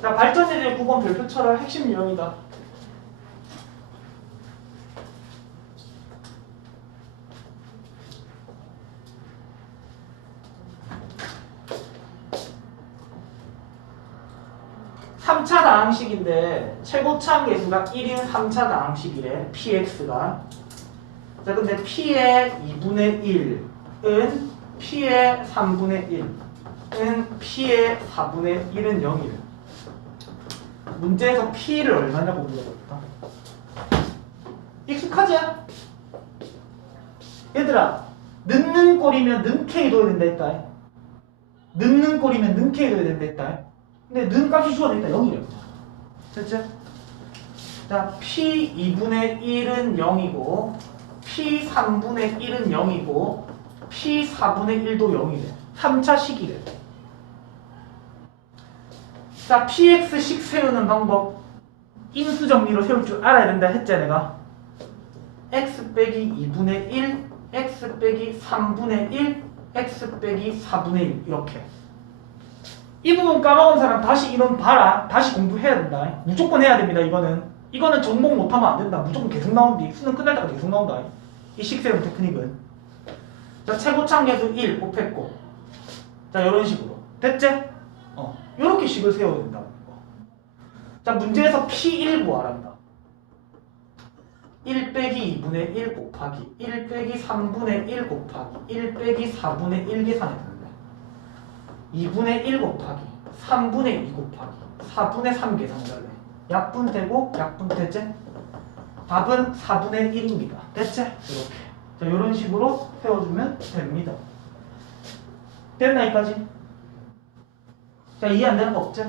자, 발전제제 9번 별표처럼 핵심 유형이다. 삼차 다항식인데 최고차항 계수가 1인 3차 다항식이래 px가 자 근데 p의 2분의 1은 p의 3분의 1은 p의 4분의 1은 0이래 문제에서 p를 얼마냐고 물어봤다. 익숙하지? 얘들아 늦는 꼴이면 는k 둬야 된다 했다. 늦는 꼴이면 는k 둬야 된다 했다. 근데 는 값이 주어져 있다. 0이래. 됐지? 자 p 2분의 1은 0이고 p 3분의 1은 0이고 p 4분의 1도 0이래. 3차 식이래 자 px식 세우는 방법 인수 정리로 세울 줄 알아야 된다 했지 내가 x 빼기 2분의 1 x 빼기 3분의 1 x 빼기 4분의 1 이렇게 이 부분 까먹은 사람 다시 이론 봐라. 다시 공부해야 된다. 무조건 해야 됩니다. 이거는. 이거는 전공 못하면 안 된다. 무조건 계속 나온디. 수능 끝날 때까지 계속 나온다. 이 식세움 테크닉은. 자, 최고창 계수 1 곱했고. 자, 이런 식으로. 됐지? 어. 요렇게 식을 세워야 된다. 자, 문제에서 P1 구하란다. 1 빼기 2분의 1 곱하기 1 빼기 3분의 1 곱하기 1 빼기 4분의 1 계산해 된다. 2분의 1 곱하기 3분의 2 곱하기 4분의 3 계산할래 약분되고 약분되지? 답은 4분의 1입니다 됐지? 이렇게 자 이런 식으로 세워주면 됩니다 됐나 여기까지? 자 이해 안 되는 거 없지?